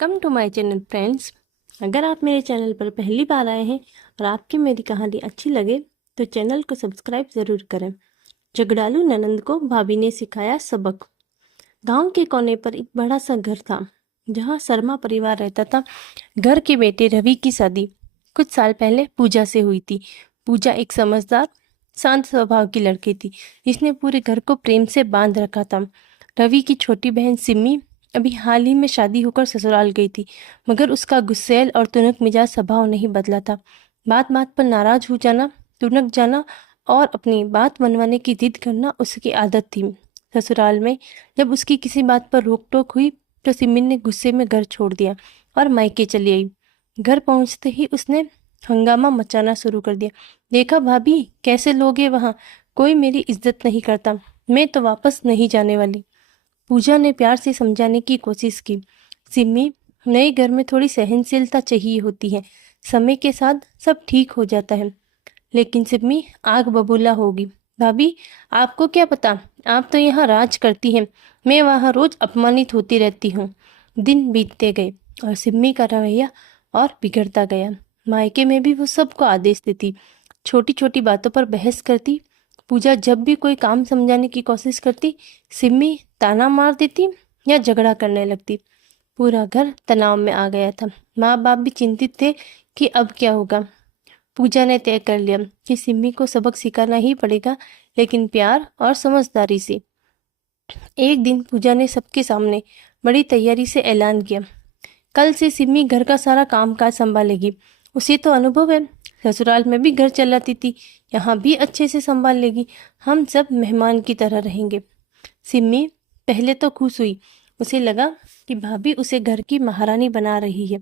Welcome to my channel friends. अगर आप मेरे चैनल पर पहली बार आए हैं और आपकी मेरी कहानी अच्छी लगे तो चैनल को सब्सक्राइब ज़रूर करें। झगड़ालू ननंद को भाभी ने सिखाया सबक। गांव के कोने पर एक बड़ा सा घर था जहां शर्मा परिवार रहता था। घर के बेटे रवि की शादी कुछ साल पहले पूजा से हुई थी। पूजा एक समझदार शांत स्वभाव की लड़की थी जिसने पूरे घर को प्रेम से बांध रखा था। रवि की छोटी बहन सिमी अभी हाल ही में शादी होकर ससुराल गई थी, मगर उसका गुस्सैल और तुनक मिजाज स्वभाव नहीं बदला था। बात बात पर नाराज हो जाना, तुनक जाना और अपनी बात मनवाने की जिद करना उसकी आदत थी। ससुराल में जब उसकी किसी बात पर रोक टोक हुई तो सिमी ने गुस्से में घर छोड़ दिया और मायके चली आई। घर पहुंचते ही उसने हंगामा मचाना शुरू कर दिया। देखा भाभी, कैसे लोग हैं वहाँ, कोई मेरी इज्जत नहीं करता, मैं तो वापस नहीं जाने वाली। पूजा ने प्यार से समझाने की कोशिश की। सिमी, नए घर में थोड़ी सहनशीलता चाहिए होती है, समय के साथ सब ठीक हो जाता है। लेकिन सिमी आग बबूला होगी। भाभी, आपको क्या पता, आप तो यहाँ राज करती हैं, मैं वहाँ रोज अपमानित होती रहती हूँ। दिन बीतते गए और सिमी का रवैया और बिगड़ता गया। मायके में भी वो सबको आदेश देती, छोटी छोटी बातों पर बहस करती। पूजा जब भी कोई काम समझाने की कोशिश करती, सिमी ताना मार देती या झगड़ा करने लगती। पूरा घर तनाव में आ गया था। माँ बाप भी चिंतित थे कि अब क्या होगा। पूजा ने तय कर लिया कि सिमी को सबक सिखाना ही पड़ेगा, लेकिन प्यार और समझदारी से। एक दिन पूजा ने सबके सामने बड़ी तैयारी से ऐलान किया, कल से सिमी घर का सारा काम काज संभालेगी। उसे तो अनुभव है, ससुराल में भी घर चलाती थी, यहाँ भी अच्छे से संभाल लेगी। हम सब मेहमान की तरह रहेंगे। सिमी पहले तो खुश हुई, उसे लगा कि भाभी उसे घर की महारानी बना रही है।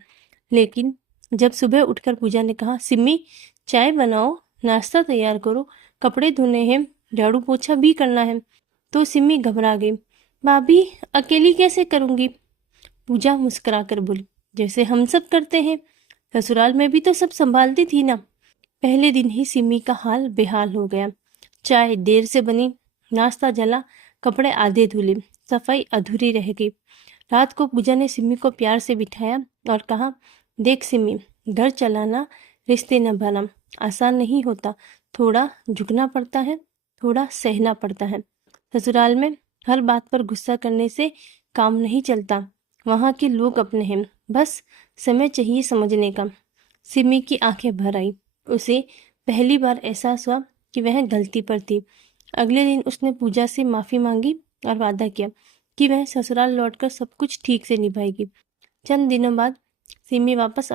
लेकिन जब सुबह उठकर पूजा ने कहा, सिमी चाय बनाओ, नाश्ता तैयार करो, कपड़े धोने हैं, झाड़ू पोछा भी करना है, तो सिमी घबरा गई। भाभी, अकेली कैसे करूंगी? पूजा मुस्कुराकर बोली, जैसे हम सब करते हैं, ससुराल में भी तो सब संभालती थी ना। पहले दिन ही सिमी का हाल बेहाल हो गया। चाय देर से बनी, नाश्ता जला, कपड़े आधे धुले, सफाई अधूरी रह गई। रात को पूजा ने सिमी को प्यार से बिठाया और कहा, देख सिमी, घर चलाना, रिश्ते निभाना आसान नहीं होता, थोड़ा झुकना पड़ता है, थोड़ा सहना पड़ता है। ससुराल में हर बात पर गुस्सा करने से काम नहीं चलता, वहाँ के लोग अपने हैं, बस समय चाहिए समझने का। सिमी की आंखें भर आई। उसे पहली बार एहसास हुआ कि वह गलती पर थी। अगले दिन उसने पूजा से माफी मांगी और वादा किया कि वह ससुराल लौटकर सब कुछ ठीक से निभाएगी। चंद दिनों बाद सिमी वापस